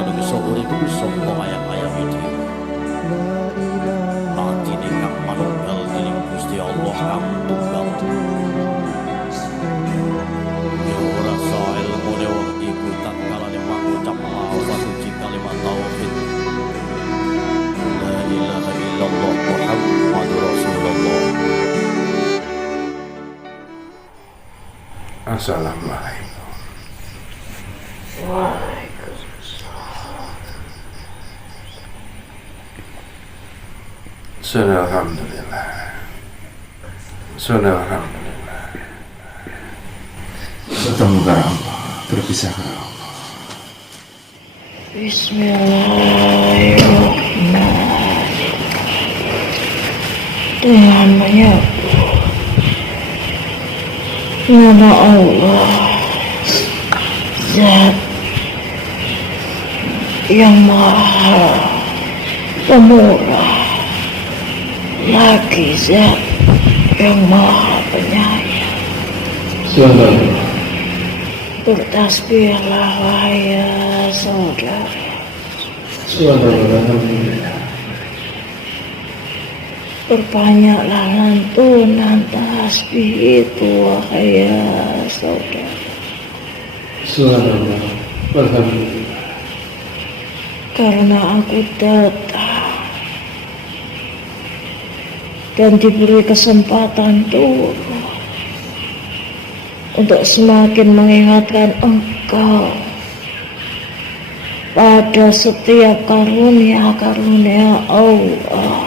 manungsa urip saka ayam-ayam iki. Latine kang manunggal dening Gusti Allah kang tunggal. Ya ora sae ilmune wong iku tatkala mangucap lafaz suci kalimat tauhid. La ilaha illallah Muhammadur Rasulullah. Assalamualaikum. Alhamdulillah. Alhamdulillah. Bertemu kepada Allah, berpisah kepada Allah. Bismillahirrahmanirrahim. Dengan menyebut nama Allah, Zat yang Maha Pemurah, lagi Zat yang Maha Penyayang. Bertasbihlah wahai saudara. Perbanyaklah lantunan tasbih itu wahai saudara. Alhamdulillah. Karena aku datang dan diberi kesempatan turun untuk semakin mengingatkan engkau pada setiap karunia-karunia Allah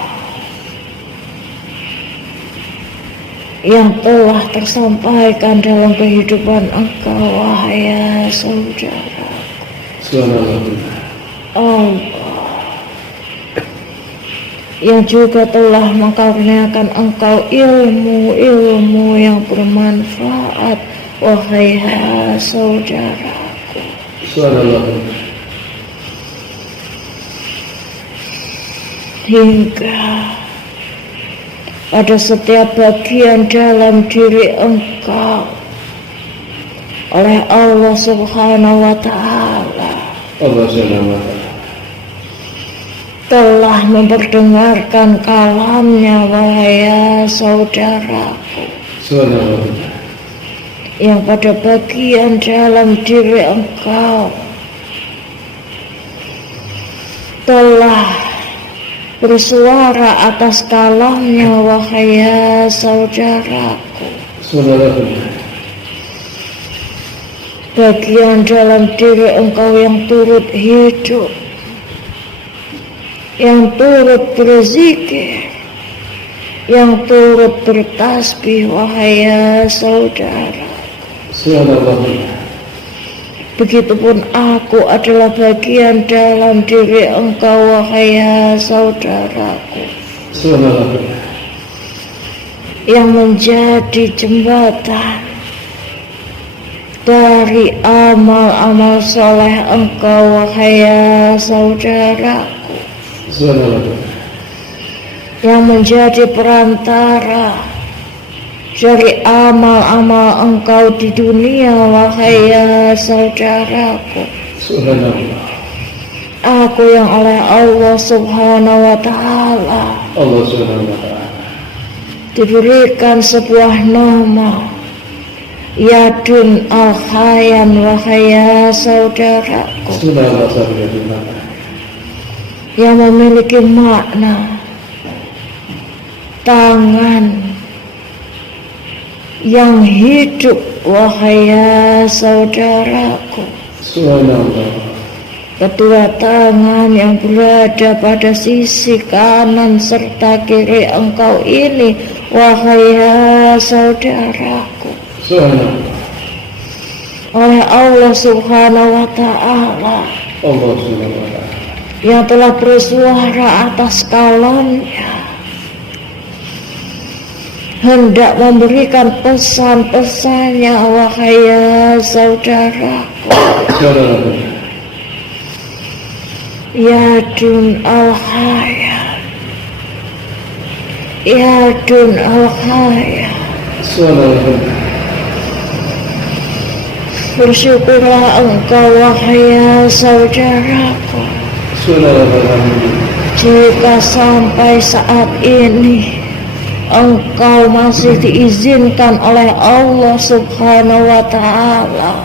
yang telah tersampaikan dalam kehidupan engkau wahai saudara. Allah yang juga telah mengkaruniakan engkau ilmu-ilmu yang bermanfaat wahai saudaraku. Hingga pada setiap bagian dalam diri engkau oleh Allah Subhanahu wa Ta'ala telah memperdengarkan kalamnya wahai saudaraku, yang pada bagian dalam diri engkau telah bersuara atas kalamnya wahai saudaraku. Bagian dalam diri engkau yang turut hidup, yang turut berzikir, yang turut bertasbih wahai saudara. Begitupun aku adalah bagian dalam diri engkau wahai saudaraku, yang menjadi jembatan dari amal-amal soleh engkau wahai saudaraku, yang menjadi perantara dari amal-amal engkau di dunia wahai saudaraku. Aku yang oleh Allah Subhanahu wa Ta'ala diberikan sebuah nama Yadun Al-Hayyan wahai saudaraku, yang memiliki makna tangan yang hidup wahai saudaraku. Kedua tangan yang berada pada sisi kanan serta kiri engkau ini wahai saudaraku, oleh Allah Subhanahu wa Ta'ala yang telah bersuara atas kalamnya, hendak memberikan pesan-pesannya wahai saudaraku. Yadun Al-Hayyan, Yadun Al-Hayyan, Bersyukurlah engkau wahai saudaraku, jika sampai saat ini engkau masih diizinkan oleh Allah Subhanahu wa Ta'ala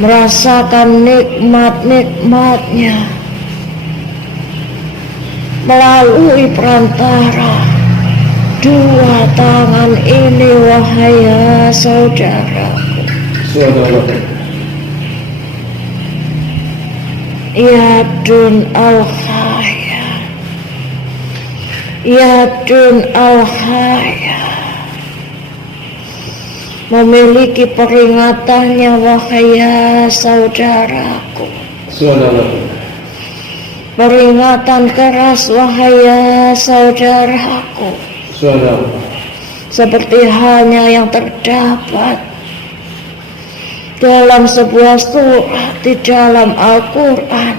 merasakan nikmat-nikmatnya melalui perantara dua tangan ini wahai saudaraku. Yadun al-Haya, Yadun al-Haya, memiliki peringatannya wahai saudaraku. Peringatan keras wahai saudaraku, seperti halnya yang terdapat dalam sebuah surat di dalam Al-Quran,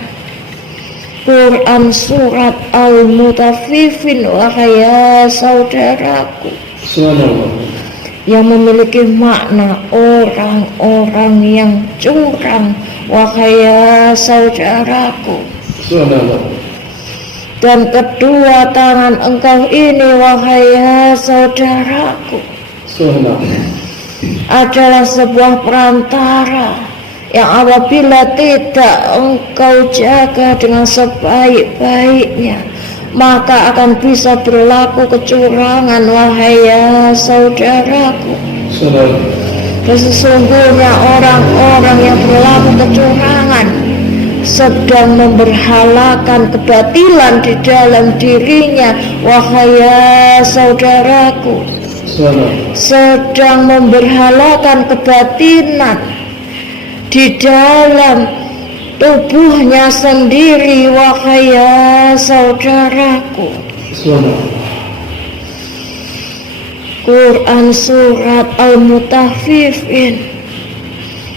Quran surat Al-Mutaffifin wahai saudaraku, yang memiliki makna orang-orang yang curang wahai saudaraku. Dan kedua tangan engkau ini wahai saudaraku adalah sebuah perantara yang apabila tidak engkau jaga dengan sebaik-baiknya maka akan bisa berlaku kecurangan wahai saudaraku. Sesungguhnya orang-orang yang berlaku kecurangan sedang memberhalakan kebatilan di dalam dirinya wahai saudaraku, sedang memberhalakan kebatinan di dalam tubuhnya sendiri wahai saudaraku. Quran surat Al-Mutaffifin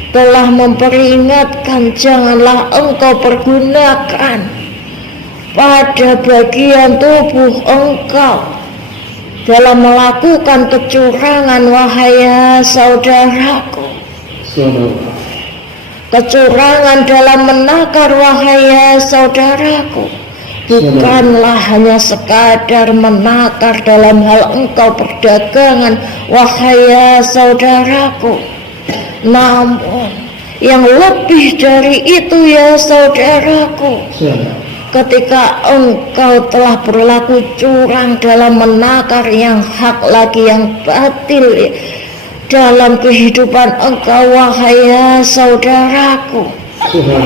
telah memperingatkan janganlah engkau pergunakan pada bagian tubuh engkau dalam melakukan kecurangan wahai saudaraku. Kecurangan dalam menakar wahai saudaraku bukanlah hanya sekadar menakar dalam hal engkau perdagangan wahai saudaraku, namun yang lebih dari itu ya saudaraku, ketika engkau telah berlaku curang dalam menakar yang hak lagi yang batil dalam kehidupan engkau wahai saudaraku,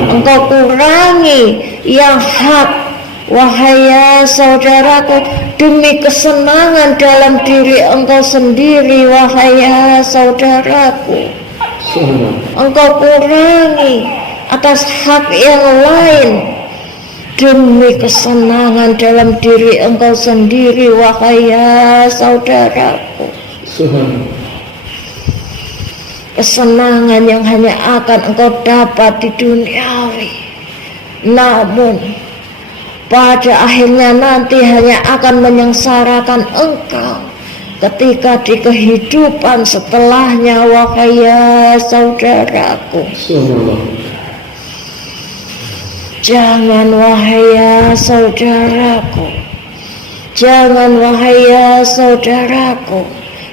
engkau kurangi yang hak wahai saudaraku demi kesenangan dalam diri engkau sendiri wahai saudaraku. Engkau kurangi atas hak yang lain demi kesenangan dalam diri engkau sendiri wahai saudaraku. Kesenangan yang hanya akan engkau dapat di duniawi, namun pada akhirnya nanti hanya akan menyengsarakan engkau ketika di kehidupan setelahnya wahai saudaraku. Jangan wahai saudaraku, jangan wahai saudaraku,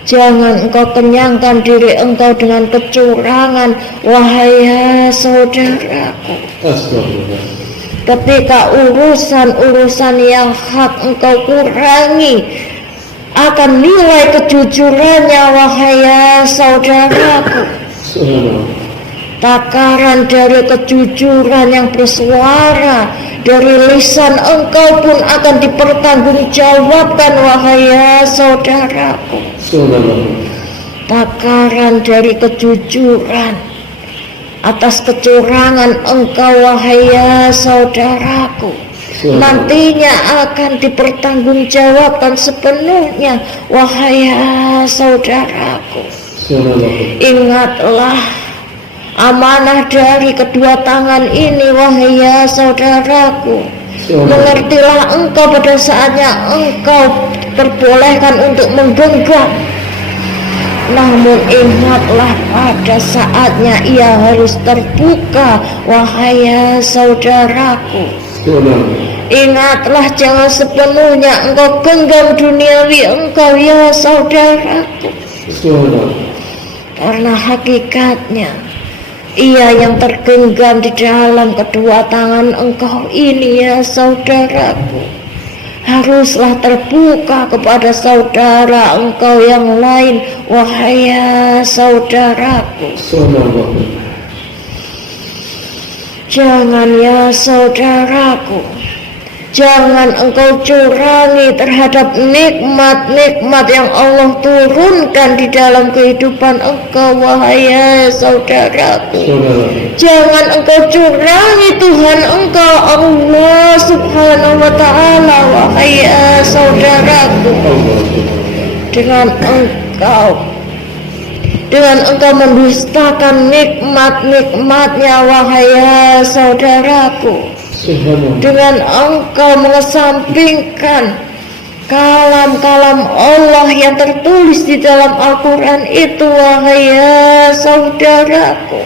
jangan engkau kenyangkan diri engkau dengan kecurangan wahai saudaraku. Ketika urusan-urusan yang hak engkau kurangi akan nilai kejujurannya wahai saudaraku. Takaran dari kejujuran yang bersuara dari lisan engkau pun akan dipertanggungjawabkan wahai saudaraku. Takaran dari kejujuran atas kecurangan engkau wahai saudaraku nantinya akan dipertanggungjawabkan sepenuhnya wahai saudaraku. Ingatlah amanah dari kedua tangan ini wahai saudaraku. Mengertilah engkau pada saatnya engkau perbolehkan untuk menggenggam Namun ingatlah pada saatnya ia harus terbuka, wahai saudaraku. Ingatlah jangan sepenuhnya engkau genggam duniawi engkau ya saudaraku. Karena hakikatnya ia yang tergenggam di dalam kedua tangan engkau ini ya saudaraku, haruslah terbuka kepada saudara engkau yang lain, wahai ya saudaraku. Jangan ya saudaraku, jangan engkau curangi terhadap nikmat-nikmat yang Allah turunkan di dalam kehidupan engkau, wahai ya saudaraku. Jangan engkau curangi Tuhan engkau Allah subhanahu wa ta'ala, wahai ya saudaraku. Dengan engkau mendustakan nikmat-nikmatnya, wahai ya saudaraku. Dengan engkau mengesampingkan kalam-kalam Allah yang tertulis di dalam Al-Quran itu, wahai ya saudaraku.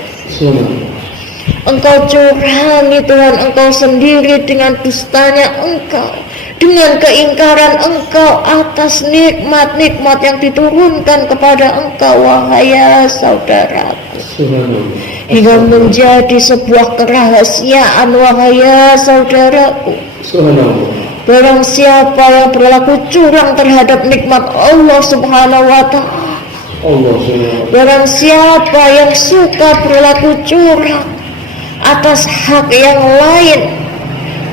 Engkau curangi Tuhan engkau sendiri dengan dustanya engkau, dengan keingkaran engkau atas nikmat-nikmat yang diturunkan kepada engkau, wahai ya saudaraku. Hingga menjadi sebuah kerahasiaan, wahai ya saudaraku. Barang siapa yang berlaku curang terhadap nikmat Allah subhanahu wa ta'ala, barang siapa yang suka berlaku curang atas hak yang lain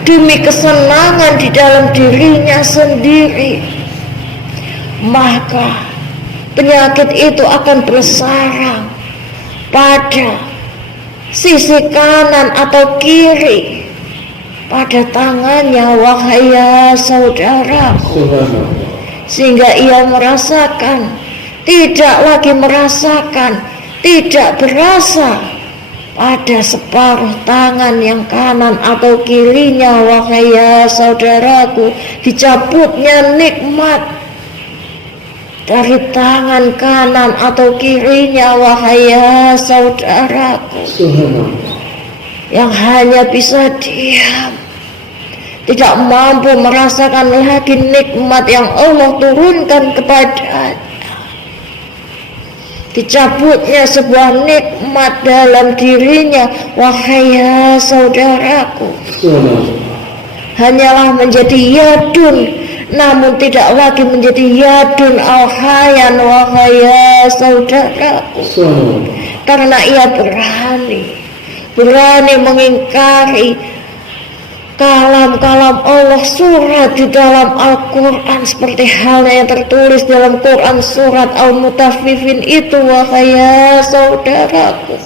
demi kesenangan di dalam dirinya sendiri, maka penyakit itu akan bersarang pada sisi kanan atau kiri pada tangannya, wahai ya saudaraku. Sehingga ia merasakan, tidak lagi merasakan, tidak berasa pada separuh tangan yang kanan atau kirinya, wahai ya saudaraku, dicabutnya nikmat dari tangan kanan atau kirinya, wahai ya saudaraku, yang hanya bisa diam, tidak mampu merasakan lagi nikmat yang Allah turunkan kepadanya. Dicabutnya sebuah nikmat dalam dirinya, wahai ya saudaraku, hanyalah menjadi yadun, namun tidak lagi menjadi yadun al-hayan, wahai ya saudaraku. Karena ia berani mengingkari kalam-kalam Allah, surat di dalam Al-Quran seperti halnya yang tertulis dalam Quran surat Al-Mutaffifin itu, wahai ya saudaraku.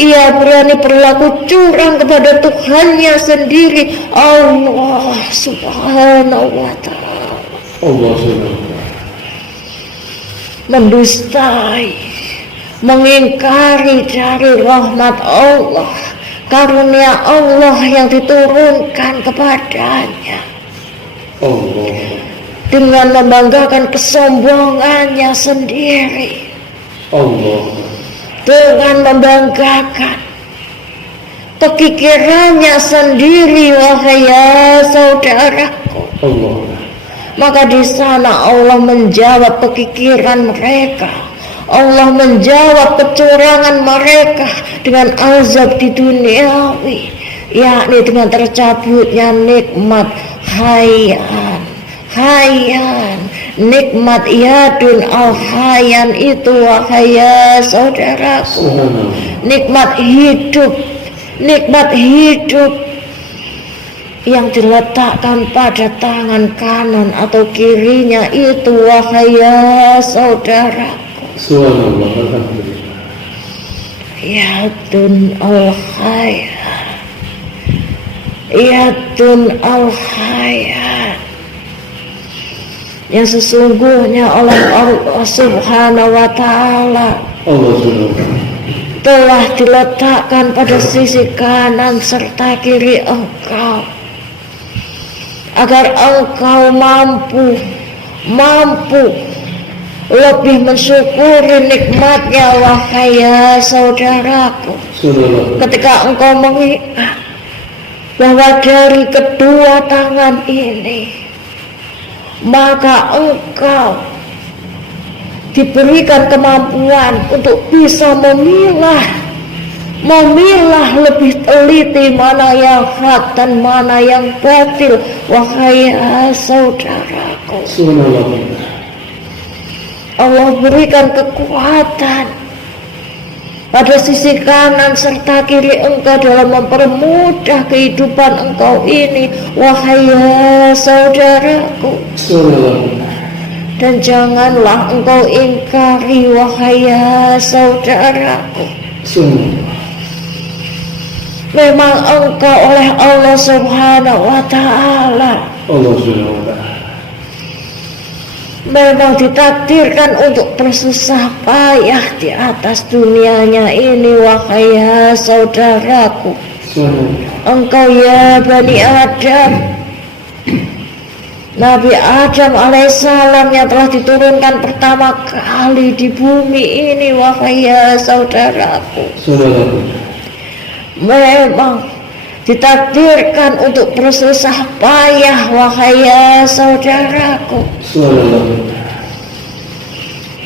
Ia berani berlaku curang kepada Tuhannya sendiri, Allah subhanahu wa ta'ala. Mendustai, mengingkari dari rahmat Allah, karunia Allah yang diturunkan kepadanya, dengan membanggakan kesombongannya sendiri, dengan membanggakan kekikirannya sendiri, wahai ya saudaraku. Maka di sana Allah menjawab kekikiran mereka, Allah menjawab kecurangan mereka dengan azab di duniawi, yakni dengan tercabutnya nikmat hayan, nikmat yadun al-hayan itu, wahai ya saudaraku. Nikmat hidup yang diletakkan pada tangan kanan atau kirinya itu, wahai ya saudaraku. Yadun al-hayan, yadun al-hayan, yang sesungguhnya oleh Allah subhanahu wa ta'ala telah diletakkan pada sisi kanan serta kiri engkau, agar engkau mampu lebih mensyukuri nikmatnya wahai ya saudaraku. Ketika engkau mengingat bahwa dari kedua tangan ini, maka engkau diberikan kemampuan untuk bisa memilah lebih teliti mana yang hak dan mana yang batil wahai saudaraku. Allah berikan kekuatan pada sisi kanan serta kiri engkau dalam mempermudah kehidupan engkau ini wahai saudaraku. Dan janganlah engkau ingkari wahai saudaraku, memang engkau oleh Allah Subhanahu wa Ta'ala memang ditakdirkan untuk bersusah payah di atas dunianya ini wahai saudaraku. Engkau ya Bani Adam, Nabi Adam alaihissalam yang telah diturunkan pertama kali di bumi ini wahai saudaraku, memang ditakdirkan untuk bersusah payah wahai saudaraku.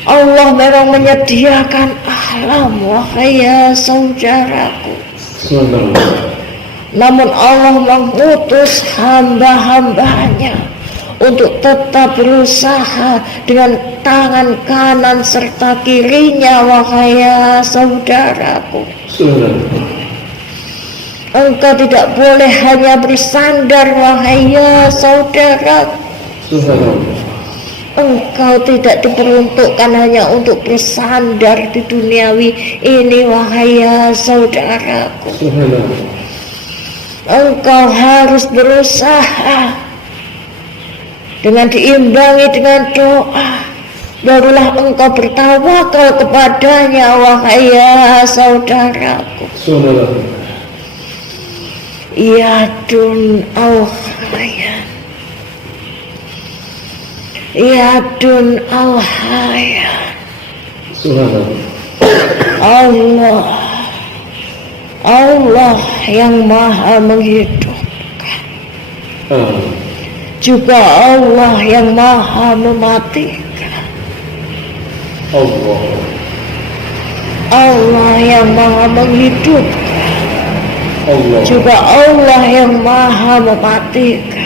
Allah memang menyediakan alam wahai saudaraku. Namun Allah mengutus hamba-hambanya untuk tetap berusaha dengan tangan kanan serta kirinya wahai saudaraku. Engkau tidak boleh hanya bersandar wahai saudaraku. Engkau tidak diperuntukkan hanya untuk bersandar di duniawi ini wahai saudaraku. Engkau harus berusaha dengan diimbangi dengan doa, barulah engkau bertawakal kepadanya wahai saudaraku. Ya dun al-hayan, ya dun al-hayan, Allah yang maha menghidupkan, juga Allah yang maha mematikan. Allah yang maha menghidupkan, juga Allah yang maha mematikan.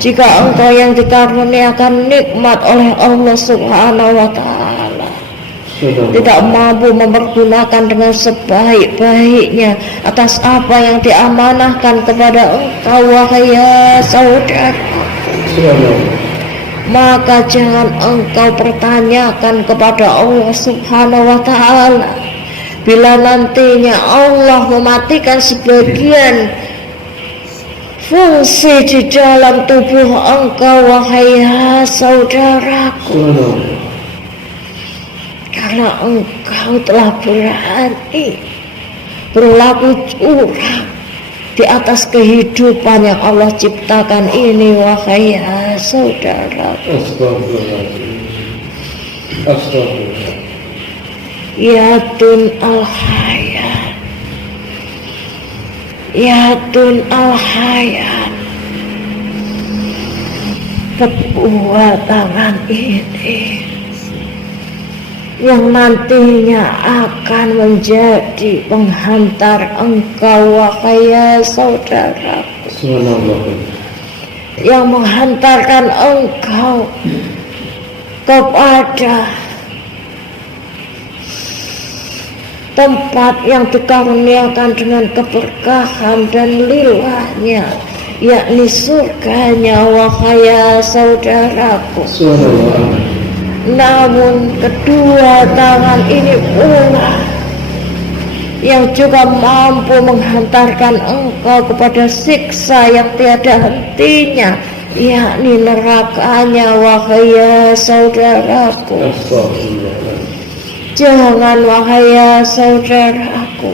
Jika engkau yang dikaruniakan nikmat oleh Allah Subhanahu wa Ta'ala tidak mampu mempergunakan dengan sebaik-baiknya atas apa yang diamanahkan kepada engkau wahai saudaraku, maka jangan engkau pertanyakan kepada Allah Subhanahu wa Ta'ala bila nantinya Allah mematikan sebagian fungsi di dalam tubuh engkau wahai saudaraku, karena engkau telah berani berlaku curang di atas kehidupan yang Allah ciptakan ini wahai saudaraku. Ya tun al-hayan, ya tun al-hayan, kedua tangan ini yang nantinya akan menjadi penghantar engkau wahai saudaraku, yang menghantarkan engkau kepada tempat yang dikaruniakan dengan keberkahan dan lilahnya, yakni surganya wahai saudaraku. Namun kedua tangan ini pula yang juga mampu menghantarkan engkau kepada siksa yang tiada hentinya, yakni nerakanya wahai saudaraku. Jangan wahai saudaraku,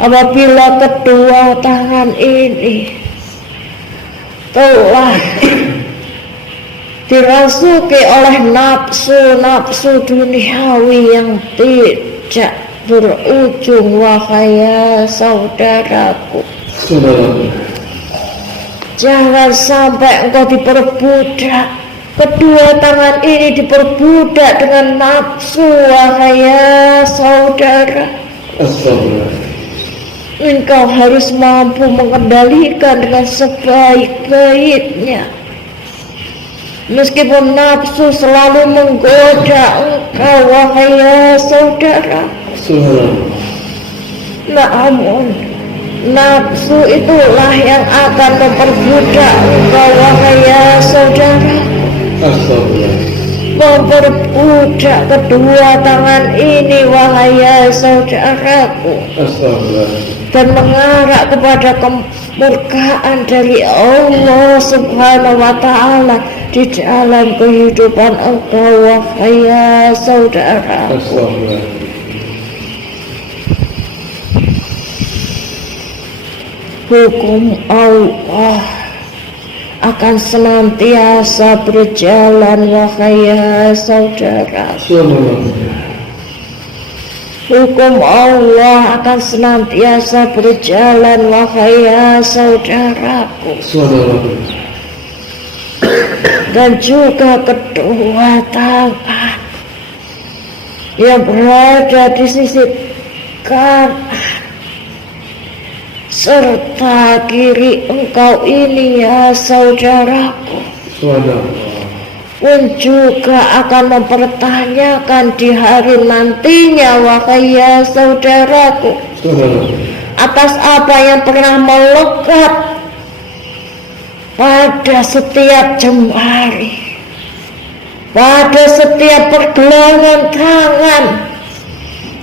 apabila kedua tangan ini telah dirasuki oleh nafsu-nafsu duniawi yang tidak berujung, wahai saudaraku. Jangan sampai engkau diperbudak, kedua tangan ini diperbudak dengan nafsu, wahai saudara. Engkau harus mampu mengendalikan dengan sebaik-baiknya. Meskipun nafsu selalu menggoda engkau, wahai saudara. Namun nafsu itulah yang akan memperbudak engkau, wahai saudara. Memperbudak kedua tangan ini, wahai saudaraku, dan mengarah kepada kemurkaan dari Allah Subhanahu wa Ta'ala di dalam kehidupan engkau, wahai saudaraku. Hukum Allah akan senantiasa berjalan, wahai saudara. Hukum Allah akan senantiasa berjalan, wahai saudaraku. Dan juga kedua tangan yang berada di sisi kanan serta kiri engkau ini, ya saudaraku, pun juga akan mempertanyakan di hari nantinya, wahai saudaraku, atas apa yang pernah melekat pada setiap jemari, pada setiap pergelangan tangan.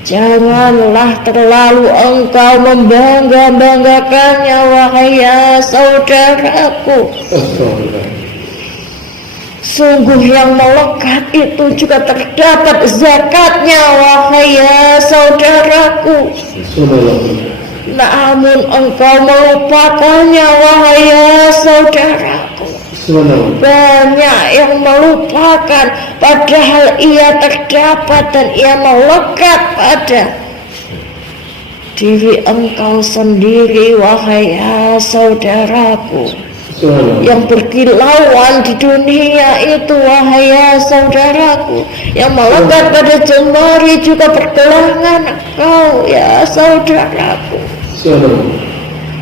Janganlah terlalu engkau membangga-banggakannya, wahai saudaraku. Sungguh yang melekat itu juga terdapat zakatnya, wahai saudaraku. Namun engkau melupakannya, wahai saudaraku. Banyak yang melupakan, padahal ia terdapat dan ia melekat pada diri engkau sendiri, wahai saudaraku. Yang berkilauan di dunia itu, wahai saudaraku, yang melekat pada jemari juga pergelangan engkau, ya saudaraku.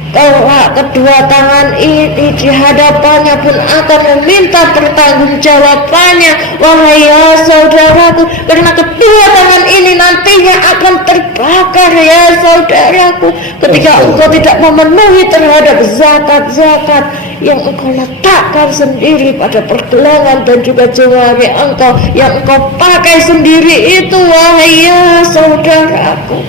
Kelak kedua tangan ini di hadapannya pun akan meminta pertanggungjawabannya, wahai saudaraku, karena kedua tangan ini nantinya akan terbakar, ya saudaraku, ketika engkau tidak memenuhi terhadap zakat-zakat yang engkau letakkan sendiri pada pergelangan dan juga jemari engkau yang engkau pakai sendiri itu, wahai saudaraku.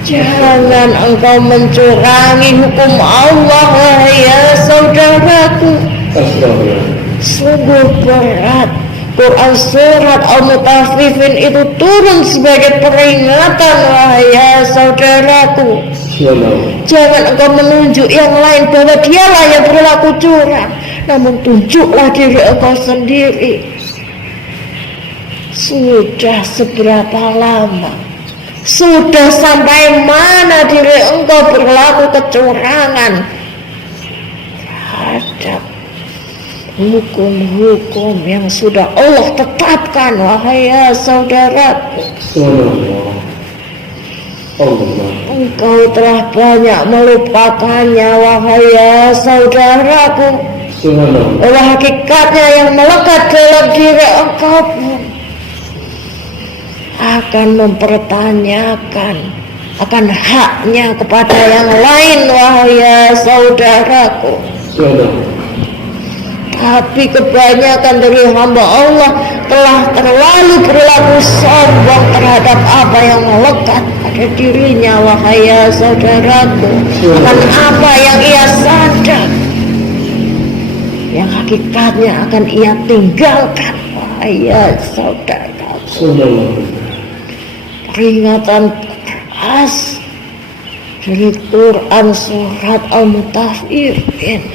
Jangan engkau mencurangi hukum Allah, wahai saudaraku. Sungguh berat. Quran surat Al-Mutaffifin itu turun sebagai peringatan, wahai saudaraku. Jangan engkau menunjuk yang lain bahwa dialah yang berlaku curang, namun tunjuklah diri engkau sendiri. Sudah seberapa lama, sudah sampai mana diri engkau berlaku kecurangan terhadap hukum-hukum yang sudah Allah tetapkan, wahai saudaraku. Engkau telah banyak melupakannya, wahai saudaraku. Oleh hakikatnya yang melekat dalam diri engkau pun akan mempertanyakan akan haknya kepada yang lain, wahai saudaraku. Tapi kebanyakan dari hamba Allah telah terlalu berlaku sombong terhadap apa yang melekat pada dirinya, wahai saudaraku. Akan apa yang ia sadar, yang hakikatnya akan ia tinggalkan, wahai saudaraku. Peringatan keras dari Quran surat Al-Mutaffifin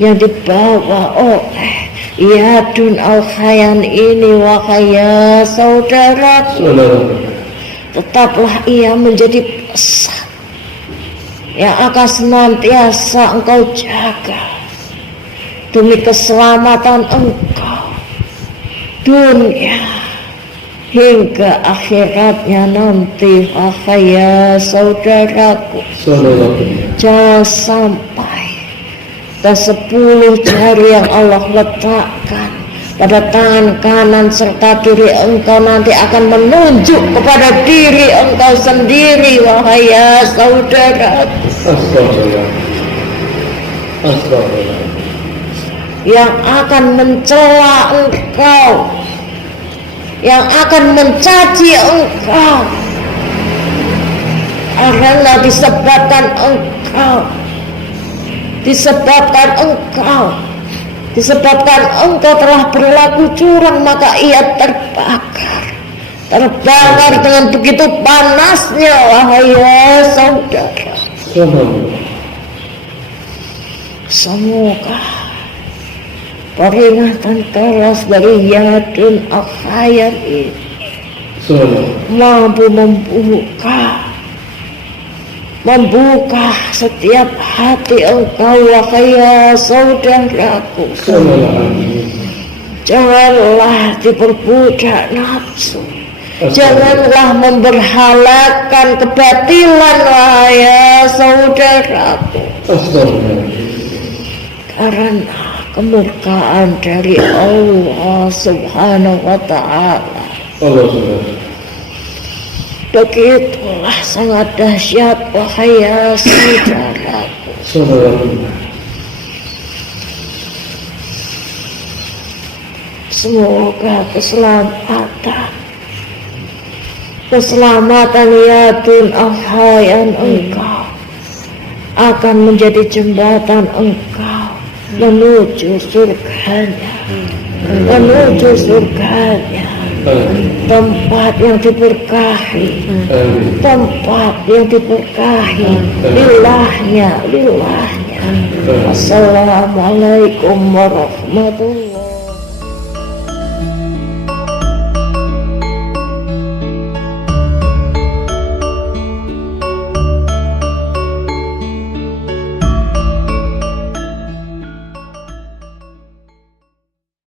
yang dibawa oleh Ya dun al-khayan ini wahai saudaraku, tetaplah ia menjadi pesan yang akan senantiasa engkau jaga demi keselamatan engkau dunia hingga akhiratnya nanti wahai saudaraku. Jangan sampai dan 10 jari yang Allah letakkan pada tangan kanan serta kiri engkau nanti akan menunjuk kepada diri engkau sendiri wahai saudaraku. Yang akan mencela engkau, yang akan mencaci engkau, karena disebabkan engkau telah berlaku curang, maka ia terbakar dengan begitu panasnya wahai saudara. Semoga peringatan keras dari Yadun al-Khayan ini mampu membuka setiap hati engkau wahai saudaraku. Janganlah diperbudak nafsu, janganlah memberhalakan kebatilan wahai saudaraku, karena kemurkaan dari Allah Subhanahu wa ta'ala begitulah sangat dahsyat wahai saudaraku. Semoga keselamatan Yadun al-Khayan engkau akan menjadi jembatan engkau menuju surganya, tempat yang diberkahi, lilahnya. Assalamualaikum warahmatullahi